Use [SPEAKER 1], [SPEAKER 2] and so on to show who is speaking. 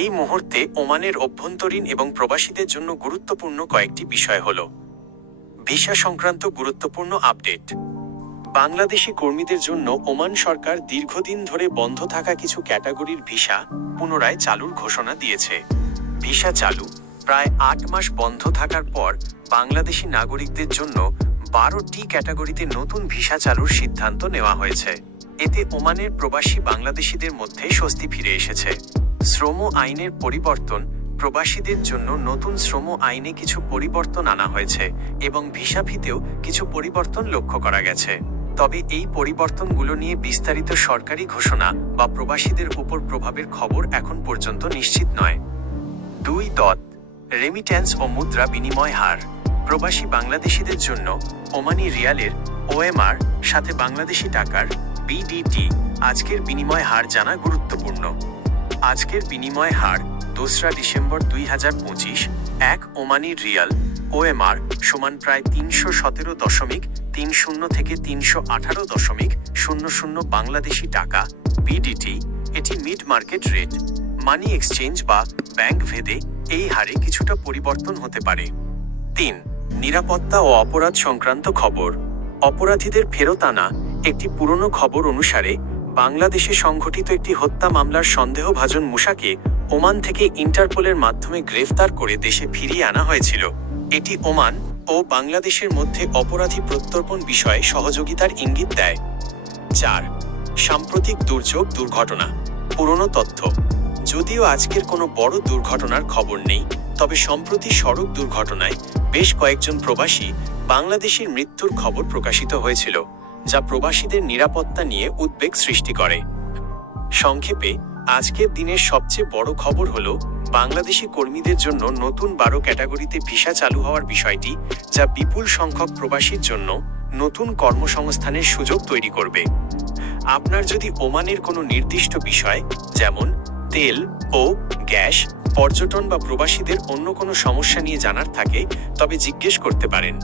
[SPEAKER 1] এই মুহূর্তে ওমানের অভ্যন্তরীণ এবং প্রবাসীদের জন্য গুরুত্বপূর্ণ কয়েকটি বিষয় হল ভিসা সংক্রান্ত গুরুত্বপূর্ণ আপডেট। বাংলাদেশি কর্মীদের জন্য ওমান সরকার দীর্ঘদিন ধরে বন্ধ থাকা কিছু ক্যাটাগরির ভিসা পুনরায় চালুর ঘোষণা দিয়েছে। ভিসা চালু প্রায় আট মাস বন্ধ থাকার পর বাংলাদেশি নাগরিকদের জন্য বারোটি ক্যাটাগরিতে নতুন ভিসা চালুর সিদ্ধান্ত নেওয়া হয়েছে। এতে ওমানের প্রবাসী বাংলাদেশিদের মধ্যে স্বস্তি ফিরে এসেছে। শ্রম আইনের পরিবর্তন প্রবাসীদের জন্য নতুন শ্রম আইনে কিছু পরিবর্তন আনা হয়েছে এবং ভিসাভিতেও কিছু পরিবর্তন লক্ষ্য করা গেছে। তবে এই পরিবর্তনগুলো নিয়ে বিস্তারিত সরকারি ঘোষণা বা প্রবাসীদের উপর প্রভাবের খবর এখন পর্যন্ত নিশ্চিত নয়। দুই দত রেমিট্যান্স ও মুদ্রা বিনিময় হার। প্রবাসী বাংলাদেশিদের জন্য ওমানি রিয়ালের ওএমআর সাথে বাংলাদেশি টাকার বিডিটি আজকের বিনিময় হার জানা গুরুত্বপূর্ণ। আজকের বিনিময় হার দোসরা ডিসেম্বর দুই হাজার পঁচিশ, এক ওমানি রিয়াল, ওএমআর সমান প্রায় তিনশো সতেরো দশমিক তিন শূন্য থেকে তিনশো আঠারো দশমিক শূন্য শূন্য বাংলাদেশি টাকা, বিডিটি, এটি mid market rate money exchange বা ব্যাংক ভেদে এই হারে কিছুটা পরিবর্তন হতে পারে। তিন, নিরাপত্তা ও অপরাধ সংক্রান্ত খবর। অপরাধীদের ফেরত আনা একটি পুরনো খবর অনুসারে বাংলাদেশে সংঘটিত একটি হত্যা মামলার সন্দেহভাজন মুসাকে ওমান থেকে ইন্টারপোলের মাধ্যমে গ্রেফতার করে দেশে ফিরিয়ে আনা হয়েছিল। এটি ওমান ও বাংলাদেশের মধ্যে অপরাধী প্রত্যর্পণ বিষয়ে সহযোগিতার ইঙ্গিত দেয়। চার, সাম্প্রতিক দুর্যোগ দুর্ঘটনা, পুরনো তথ্য। যদিও আজকের কোনো বড় দুর্ঘটনার খবর নেই, তবে সম্প্রতি সড়ক দুর্ঘটনায় বেশ কয়েকজন প্রবাসী বাংলাদেশের মৃত্যুর খবর প্রকাশিত হয়েছিল। যা প্রবাসীদের নিরাপত্তা নিয়ে উদ্বেগ সৃষ্টি করে। সংক্ষেপে, আজকের দিনের সবচেয়ে বড় খবর হল, বাংলাদেশি কর্মীদের জন্য নতুন বারো ক্যাটাগরিতে ভিসা চালু হওয়ার বিষয়টি, যা বিপুল সংখ্যক প্রবাসীর জন্য নতুন কর্মসংস্থানের সুযোগ তৈরি করবে। আপনার যদি ওমানের কোনো নির্দিষ্ট বিষয়, যেমন তেল ও গ্যাস, পর্যটন বা প্রবাসীদের অন্য কোনো সমস্যা নিয়ে জানার থাকে, তবে জিজ্ঞেস করতে পারেন।